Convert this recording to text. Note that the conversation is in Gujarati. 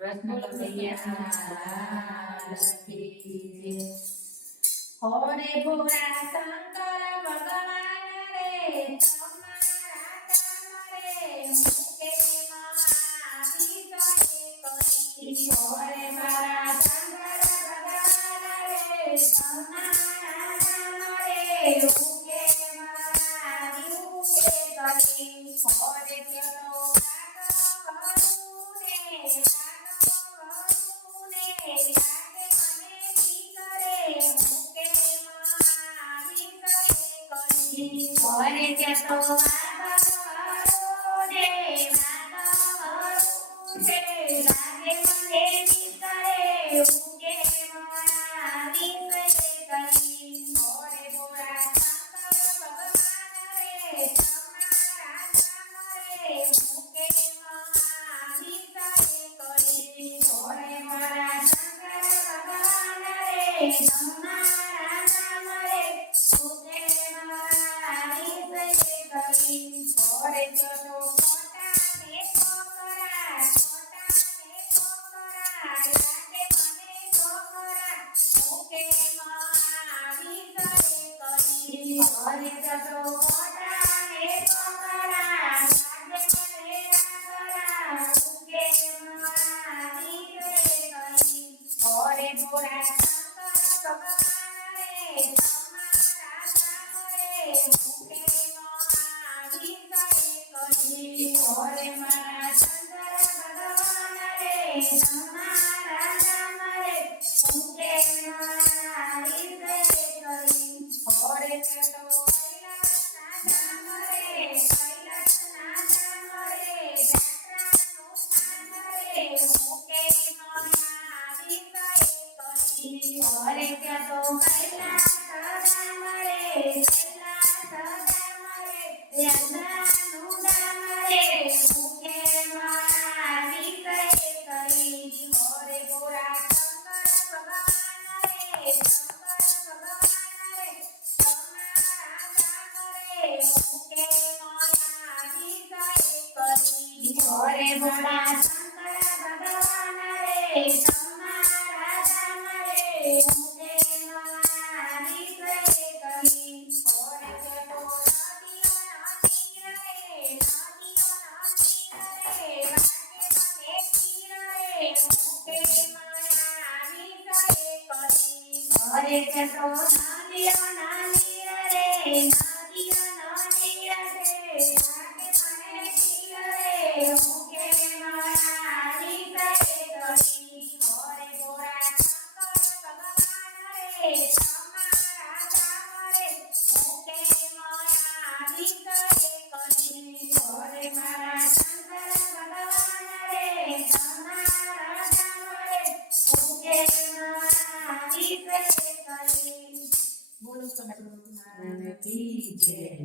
કૃષ્ણ કનૈયા કી જય. હોરે ભોળા શંકર ભગવાન રે તમારા કામ રે મુકે આવી કરી. હોરે મારા શંકર ભગવાન રે તમારા કામ રે મુકે આવી કરી. હોરે ચલો હોરે જતો વાગરો રે વાગરો છે લાગે મને નીકળે ઉગે મારા વિષય કરી. હોરે ભોળા શંકર ભગવાન રે તમારા કામ રે મુકે મારા વિષય કરી. હોરે મારા શંકર ભગવાન રે તમારા કામ રે મુકે હોરે ચલો ખોટા ને છોકરા લાગે મને છોકરા મુકે આવી કરી. હોરે ચલો ખોટા ને છોકરા લાગે મને છોકરા મુકે આવી કરી. હોરે ભોળા શંકર ભગવાન રે તમારા કામ રે મુકે હોરે મારા શંકર ભગવાન રે તમારા નામ રે મુકે મારી કરી. હોરે ચલો કૈલાસના ધામ રે કૈલાસના ધામ રે યાત્રાનું સ્થાન રે મુકે મારી કરી. હોરે ચલો કૈલાસ ધામ રે કૈલાસ ધામ રે યાત્રાનું ધામ રે મુકે મારી કરી. હોરે ભોળા શંકર ભગવાન રે તમારા કામ રે મુકે મારી કરી. હોરે ભોળા શંકર ભગવાન રે તમારા કામ રે મુકે મારી કરી. હોરે ચલો હરે ચતો નદીઓના નીર રે નદીઓના નીર રે લાગે મને તીર રે મુકે મારી કરી. હોરે ભોળા શંકર ભગવાન રે તમારા કામ રે મુકે મારી કરી. હોરે મારા શંકર ભગવાન રે તમારા કામ રે મુકે મારી કરી. બોલો સમય કી જય.